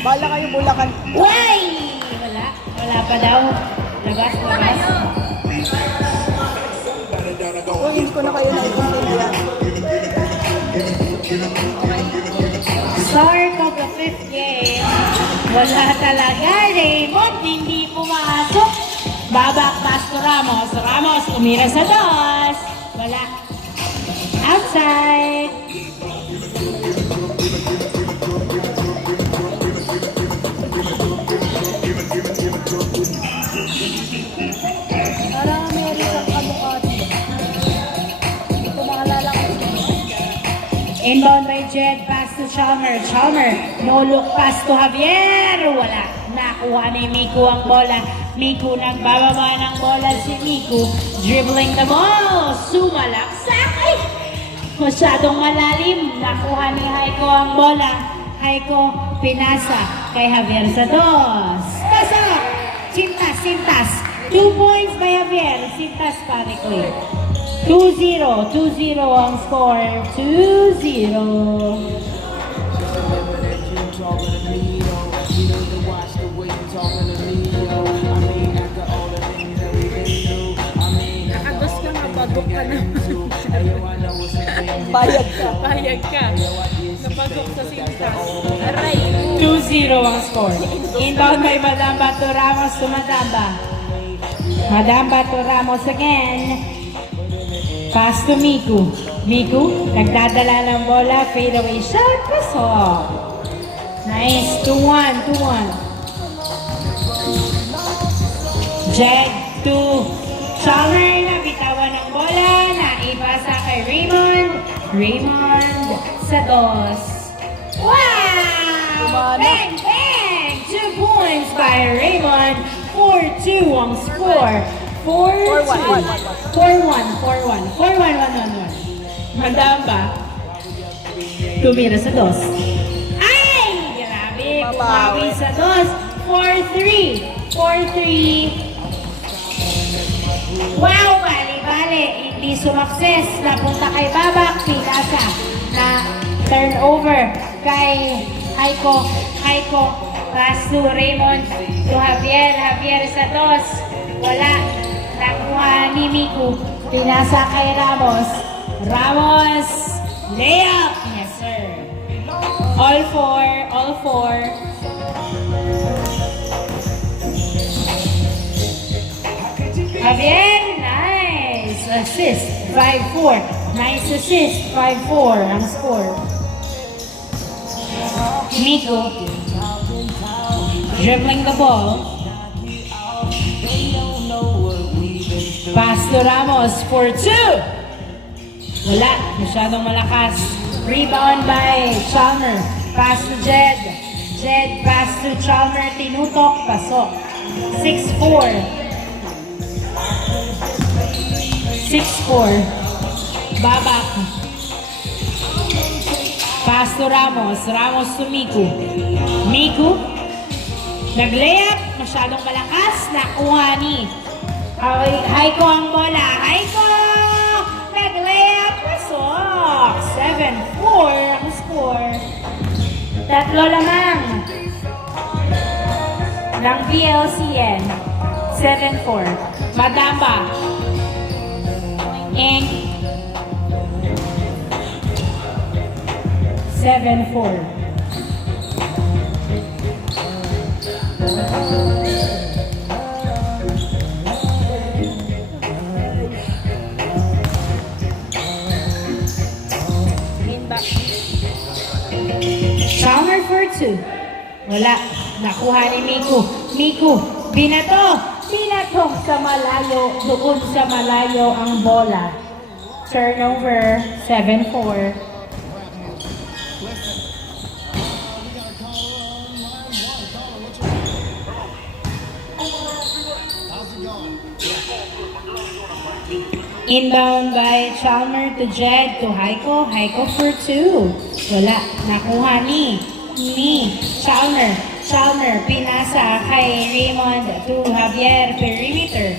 Bala kayo, Bulacan. Uy! Wala. Wala pa daw. Labas, labas. Kung hindi ko na kayo naiintindihan. Start of the fifth game. Wala talaga. Raymond, hindi pumasok. Babak pass to Ramos. Ramos, umira sa dos. Wala. Outside. Parang meron sa kamukha dito. Hindi ko maalala ko. Inbound by Jed, pass to Chalmer. Chalmer, no look pass to Javier. Wala. Nakuha ni Miku ang bola. Miku nagbababa ng bola si Miku. Dribbling the ball. Sumalaksak. Ay! Masyadong malalim. Nakuha ni Haiko ang bola. Haiko pinasa kay Javier sa dos. Pasok! Sintas, sintas. 2 points by Javier. Sintas pare ko eh. 2-0. 2-0 ang score. 2-0. Nakagos ka nga, pagok ka na. Bayad ka. Payag ka. Napagok sa sintas. Aray. 2-0 ang score. Inbound by Madam Bato Ramos to Madamba. Madam Bato Ramos again. Pass to Miku. Miku, nagdadala ng bola. Fade away shot. Pasok. Nice. 2-1. 2-1. Jed to Chalmer. Nabitawan ng bola. Naipasa kay Raymond. Raymond sa dos. Wow! Bang! Bang! 2 points by Raymond. 4-2 ang score. 4-2. 4-1. 4-1. 4-1. 1-1-1. Madamba. Tumira sa dos. Ay! Grabe! Bumawi sa dos. 4-3. 4-3. Wow! Bali-bali. Hindi sumakses. Napunta kay Babak. Pinasa na turnover kay Haiko. Haiko. Pass to Raymond. To Javier. Javier sa dos. Wala. Nakuha ni Miku. Pinasa kay Ramos. Ramos. Layup. Yes, sir. All four. All four. Javier. Nice. Assist. 5-4. Nice assist. 5-4 ang score. Miku. Dribbling the ball. Pass to Ramos for 2. Wala. Masyadong malakas. Rebound by Chalmer. Pass to Jed. Jed pass to Chalmer. Tinutok. Pasok. 6-4. 6-4. Babak. Pass to Ramos. Ramos to Miku. Miku. Nag-layup. Masyadong malakas. Nakuha ni Haiko ang bola. Haiko! Nag-layup. Pasok. 7-4 ang score. Tatlo lamang ng BLCN. 7-4. Madamba. Eng. 7-4. Chalmer for 2. Wala. Nakuha ni Miku. Miku. Binato. Binatong sa malayo. Doon sa malayo ang bola. Turnover. 7-4. Inbound by Chalmer to Jed to Haiko. Haiko for 2. Wala. Nakuha ni Chalmer. Chalmer pinasa kay Raymond to Javier perimeter.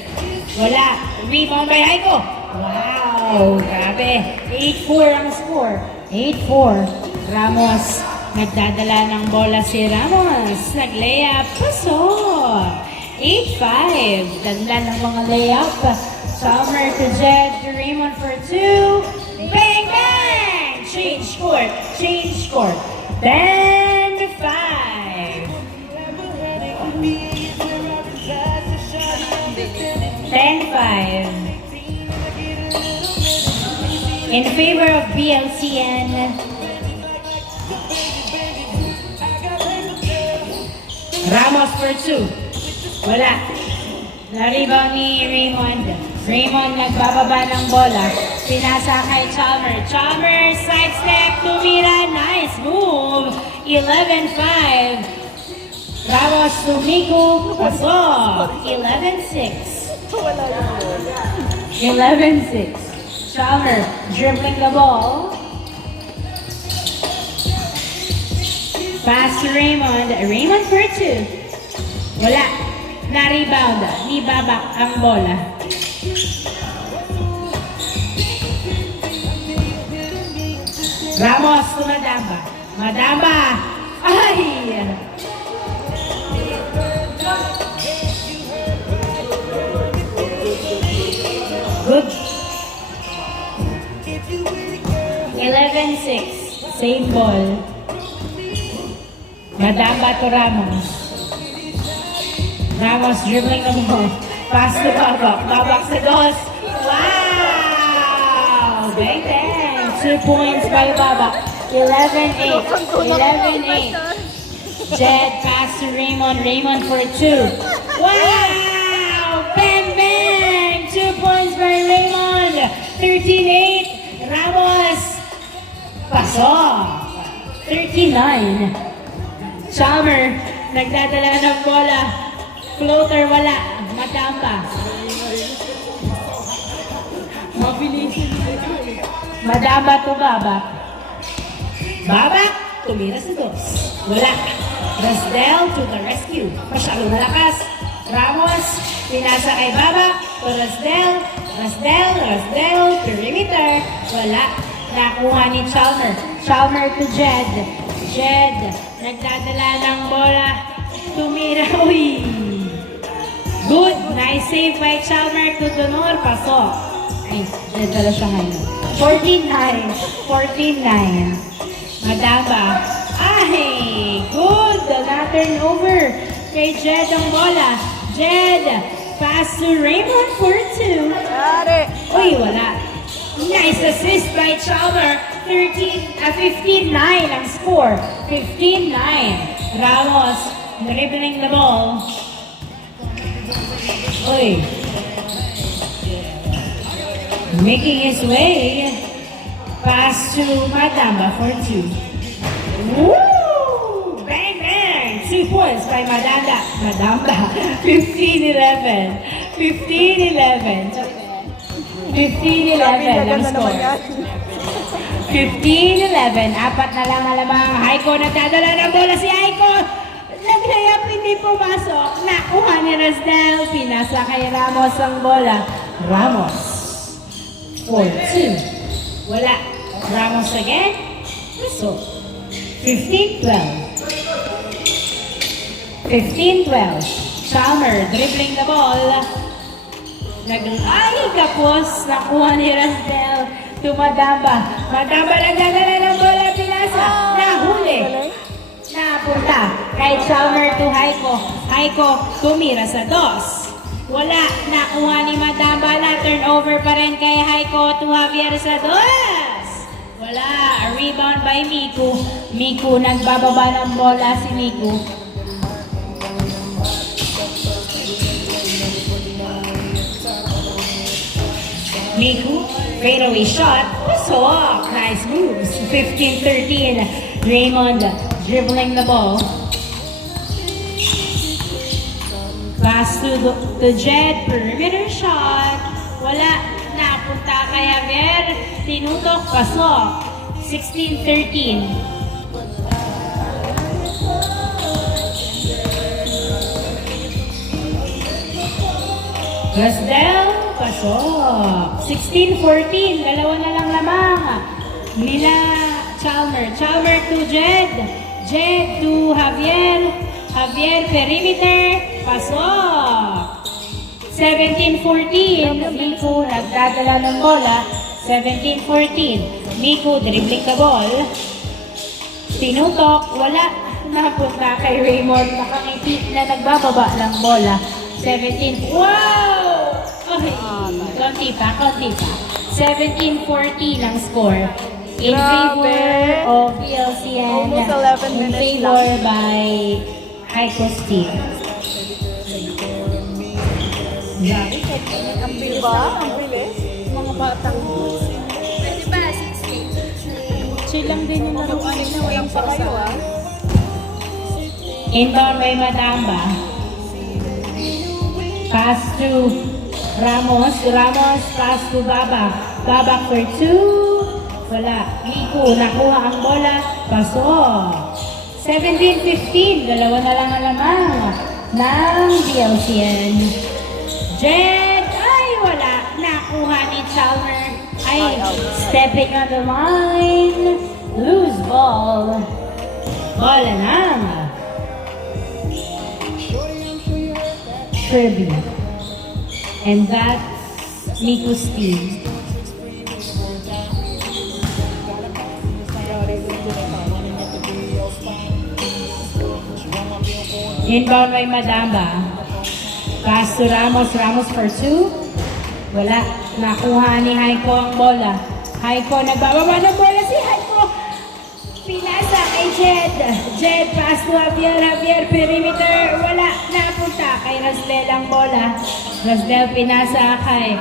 Wala. Rebound by Haiko. Wow. Grabe. 8-4 ang score. 8-4. Ramos Nagdadala ng bola si Ramos. Nag-layup. Pasok. 8-5. Ganda ng mga layup. Summer to Jed. To Raymond for 2. Bang, bang! Change court. Change court. 10-5. 10-5. In favor of BLCN. Ramos for 2. Wala. Na-rebound ni Raymond. Raymond nagbababa ng bola. Pinasa kay Chalmer. Chalmer, sidestep, tumira. Nice move. 11-5. Ramos to Miku. Pasok. 11-6. 11-6. Chalmer dribbling the ball. Pass to Raymond. Raymond for 2. Wala. Na-rebound. Ni Babak ang bola. Ramos to Madamba. Madamba. Ay! Good. 11-6. Same ball. Madamba to Ramos. Ramos dribbling the ball. Pass to Babak. Babak sa dos. Wow! Bang bang. 2 points by Babak. 11-8. 11-8. Jed pass to Raymond. Raymond for 2. Wow! Bang bang! 2 points by Raymond. 13-8. Ramos. Pasok. 39. Chalmer, nagdadala ng bola. Floater, wala. Madamba. Madamba to Babak. Babak, tumira sa dos. Wala. Rasdel to the rescue. Masyadong malakas. Ramos, pinasa kay Babak. To Rasdel. Rasdel, perimeter. Wala. Nakuha ni Chalmer. Chalmer to Jed. Jed, nagdadala ng bola. Tumira. Uy! Good. Nice save by Chalmer to Donor. Pasok. Ay, nagdala siya ngayon. 14-9. 14-9. Madamba. Ay! Good. The turnover. Kay Jed ang bola. Jed. Pass to Raymond for 2. Uy, wala. Nice assist by Chalmer. 15-9 ang score. 15-9. Ramos dribbling the ball. Uy. Making his way. Pass to Madamba for 2. Woo! Bang bang! 2 points by Madamba. 15-11. 15-11. 15-11 ang score. 15-11. Apat na lang alamang. Haiko nagdadala ng bola si Haiko. Naglayap, hindi pumasok. Nakuha ni Rasdel. Pinasa kay Ramos ang bola. Ramos. 4-2. Wala. Ramos again. So, 15-12. 15-12. Chalmer dribbling the ball. Ay, kapos. Nakuha ni Rasdel. Tumadamba. Madamba nagdadala ng bola. Pinasa. Nahuli. Napunta. Kay Chalmer to Haiko. Haiko tumira sa dos. Wala. Nakuha ni Madamba na turnover pa rin kay Haiko to Javier sa dos. Wala. A rebound by Miku. Miku nagbababa ng bola si Miku. Miku, fadeaway shot. Pasok. Nice moves. 15-13. Raymond dribbling the ball. Pass to Jed. Perimeter shot. Wala. Napunta kay Javier. Tinutok. Pasok. 16-13. Rasdel. Pasok. 16-14. Dalawa na lang lamang. Nila Chalmer. Chalmer to Jed. Jed to Javier. Javier perimeter. Pasok. 17-14. Miku nagdadala ng bola. 17-14. Miku dribbling the ball. Tinutok. Wala. Napunta kay Raymond. Nakangiti na nagbababa ng bola. 17. Wow! Okay. Konti pa. 17-14 ang score. In favor Grabe. of PLCN. Almost 11 In minutes favor lang. by Heiko's team. Ang bilis ba? Ang bilis. Mga batang. Pwede ba? 6 Chill lang din yung laruan nila. Walang pa kayo ah. Inbound by Madamba. Pass to Ramos. Ramos, pass to Baba. Baba for 2. Wala. Miku, nakuha ang bola. Pasok. 17-15. Dalawa na lang ang lamang ng DLCN. Jed. Ay, wala. Nakuha ni Chalmer. Ay, stepping on the line. Loose ball. Bola ng Kirby. And that's Miku's team. Inbound by Madamba. Pass to Ramos. Ramos for 2. Wala. Nakuha ni Haiko ang bola. Haiko nagbababa ng bola si Haiko. Pinasa kay Jed. Jed pass to Javier. Javier perimeter. Wala. Napunta kay Rasdel ang bola. Rasdel pinasa kay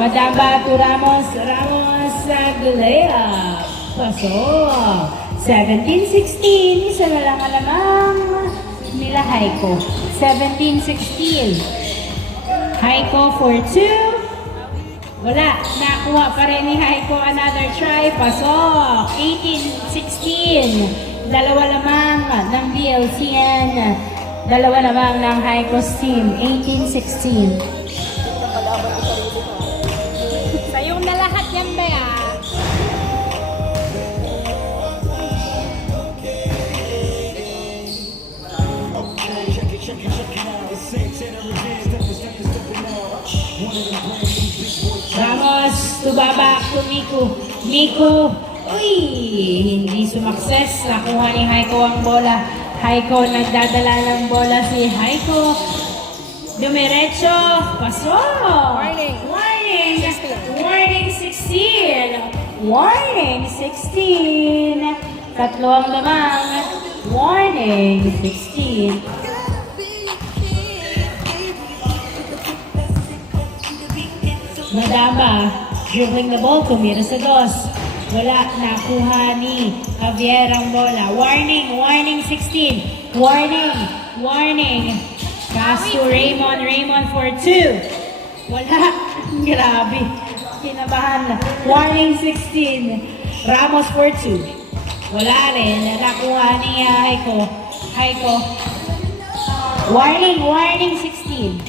Madamba to Ramos. Ramos layup. Pasok. 17-16. Isa na lang alamang nila Haiko. 17-16. Haiko for 2. Wala. Nakuha pa rin ni Haiko. Another try. Pasok. 18-16. Dalawa lamang ng BLCN. Dalawa lamang ng Haiko's team. 18-16. Sayong na lahat yan ba ya? Ramos to Baba to Miku. Miku. Uy! Hindi sumakses. Nakuha ni Haiko ang bola. Haiko nagdadala ng bola si Haiko. Dumiretso. Pasok. Warning. Warning. Warning 16. Warning 16. Tatlo ang lamang. Warning 16. Madamba, dribbling the ball, tumira sa dos. Wala, nakuha ni Javier ang bola. Warning, warning 16. Warning, warning. Pass to Raymond, Raymond for 2. Wala, grabe. Kinabahan. Warning 16. Ramos for 2. Wala rin, nakuha ni Haiko. Haiko. Warning, warning 16.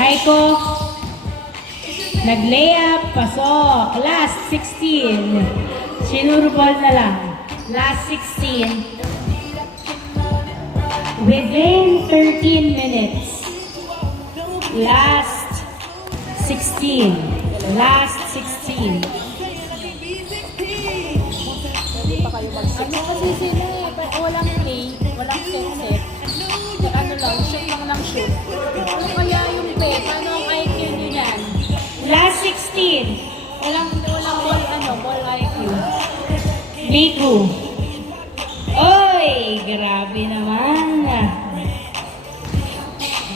Haiko. Nag-layup, pasok. Last 16. Sinurubol na lang. Last 16. Within 13 minutes. Last 16. Last 16. Ano kasi sila eh, walang play, walang set. Ano lang, shoot lang ng shoot. Ano kaya yung pay? Paano ang IQ nyo yan? Last 16. Walang ball IQ. Miku. Oy, grabe naman.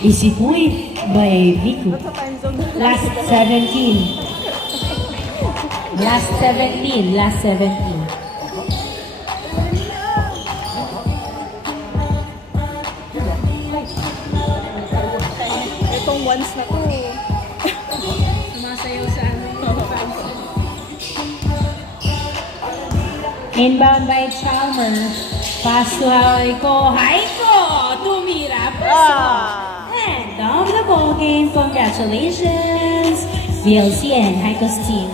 Easy point by Miku. Sa time zone. Last 17. Last 17. Last 17. Itong once na to. Sumasayaw sa fans. Inbound by Chalmer. Pass to Haiko. Haiko! Tumira. Pasok. And down the ball game. Congratulations. VLCN, Haiko's team.